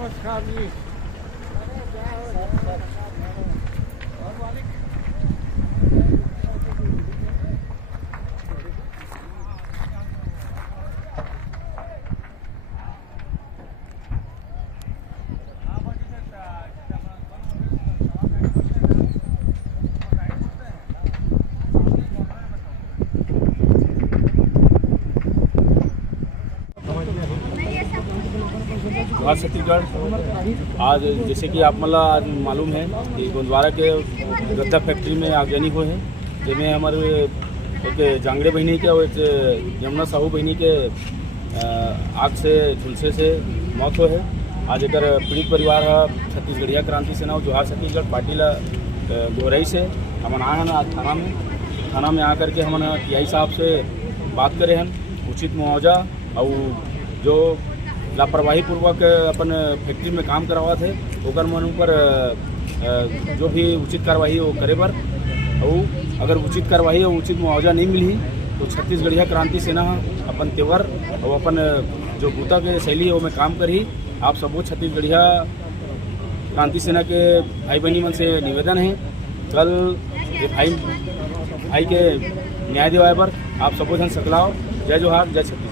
नमस्कार जी। जोहार छत्तीसगढ़। आज जैसे कि आप मला आज मालूम है कि गोंदवारा के गद्दा फैक्ट्री में आगजनी हुए है, जिसमें हमारे एक जांगड़े बहनी के और एक यमुना साहू बहनी के आग से झुलसे से मौत हो है। आज एक पीड़ित परिवार है छत्तीसगढ़िया क्रांति सेना और जोहार छत्तीसगढ़ पार्टी ला गोरई से हमन आए हैं आज थाना में आकर के हमन टीआई साहब से बात करे हैं उचित मुआवजा और जो लापरवाही पूर्वक अपन फैक्ट्री में काम करावा थे ओकर मन ऊपर जो भी उचित कार्रवाई वो करे बर, और अगर उचित कार्रवाई और उचित मुआवजा नहीं मिली तो छत्तीसगढ़िया क्रांति सेना अपन तेवर और अपन जो बूता के शैली है वो में काम करी। आप सबो छत्तीसगढ़िया क्रांति सेना के भाई बहनी मन से निवेदन है कल ये भाई के न्याय दिवाए पर आप सबो जन सकलाओ। जय जोहार, जय छत्तीसगढ़।